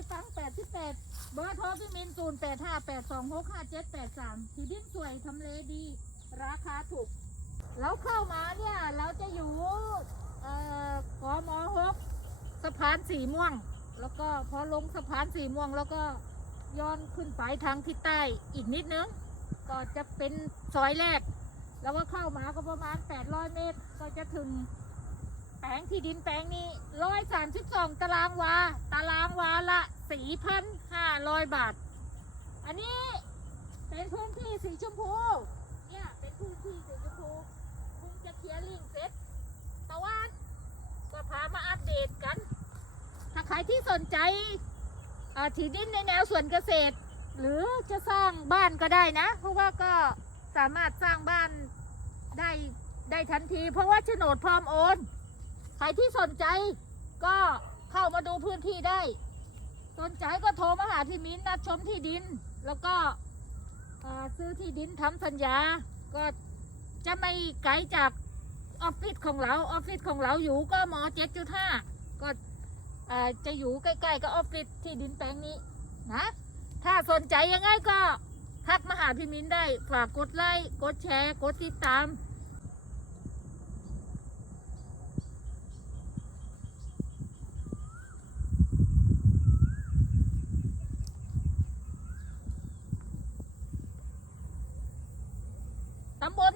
ยฟังแปดสิบแปดเบอร์โทรพี่มินศูนย์แปดห้าแปดสองหกห้าเจ็ดแปดสามที่ดินสวยทำเลดี ราคาถูก แล้วเข้ามาเนี่ย เราจะอยู่เอ่อกมหกสะพานสีม่วง แล้วก็พอลงสะพานสีม่วงแล้วก็ย้อนขึ้นไปทางทิศใต้อีกนิดนึง ก็จะเป็นซอยแรก แล้วก็เข้ามาก็ประมาณ 800 เมตร ก็จะถึง แปลงที่ดินแปลงนี้132ตารางวา ตารางวาละ4,500บาท อันนี้เป็นพื้นที่สีชมพู เนี่ยเป็นพื้นที่สีชมพูเพิ่งจะเคลียร์ลิงเสร็จตะวันก็พามาอัปเดตกัน ถ้าใครที่สนใจที่ดินในแนวสวนเกษตร หรือจะสร้างบ้านก็ได้นะ เพราะว่าก็สามารถสร้างบ้านได้ได้ทันที เพราะว่าโฉนดพร้อมโอน ใครที่สนใจก็เข้ามาดูพื้นที่ได้ สนใจก็โทรมาหาพี่มิ้นนัดชมที่ดิน แล้วก็ซื้อที่ดินทำสัญญา ก็จะไม่ไกลจากออฟฟิศของเราออฟฟิศของเราอยู่ก็มอเจ็ดจุดห้าก็จะอยู่ใกล้ๆกับออฟฟิศที่ดินแปลงนี้นะ ถ้าสนใจยังไงก็ทักมาหาพี่มิ้นได้ ฝากกดไลค์ กดแชร์ กดติดตาม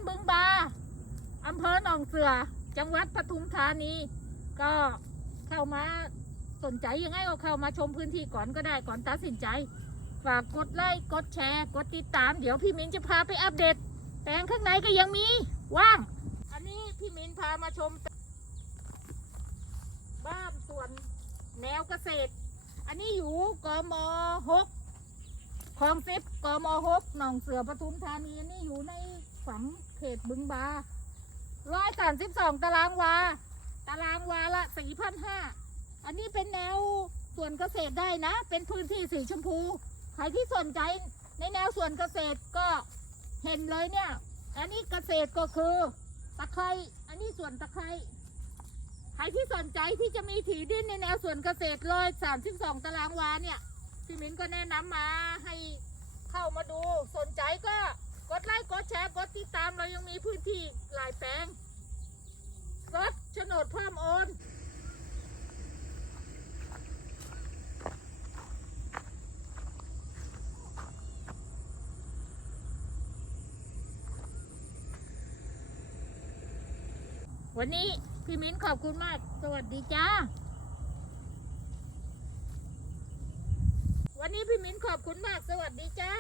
บลบึงบาอำเภอหนองเสือ จังหวัดปทุมธานี ก็เข้ามาสนใจยังไงก็เข้ามาชมพื้นที่ก่อนก็ได้ก่อนตัดสินใจ ฝากกดไลค์กดแชร์ กดติดตาม เดี๋ยวพี่มินจะพาไปอัปเดต แปลงข้างในก็ยังมีว่าง อันนี้พี่มินพามาชม บ้านสวนแนวเกษตร อันนี้อยู่กมหกคลองสิบกมหกหนองเสือปทุมธานีอันนี้อยู่ใน ฝังเขตบึงบาร้อยสามสิบสองตารางวา ตารางวาละสี่พันห้าอันนี้เป็นแนวสวนเกษตรได้นะ เป็นพื้นที่สีชมพู ใครที่สนใจในแนวสวนเกษตรก็เห็นเลยเนี่ย อันนี้เกษตรก็คือตะไคร้อันนี้สวนตะไคร้ใครที่สนใจที่จะมีถีดินในแนวสวนเกษตรร้อยสามสิบสองตารางวาเนี่ยพี่มิ้นก็แนะนำมาให้เข้ามาดูสนใจก็ กดไลค์กดแชร์กดติดตามเรายังมีพื้นที่หลายแปลงรถโฉนดพร้อมโอนวันนี้พี่มิ้นขอบคุณมาก สวัสดีจ้า วันนี้พี่มิ้นขอบคุณมาก สวัสดีจ้า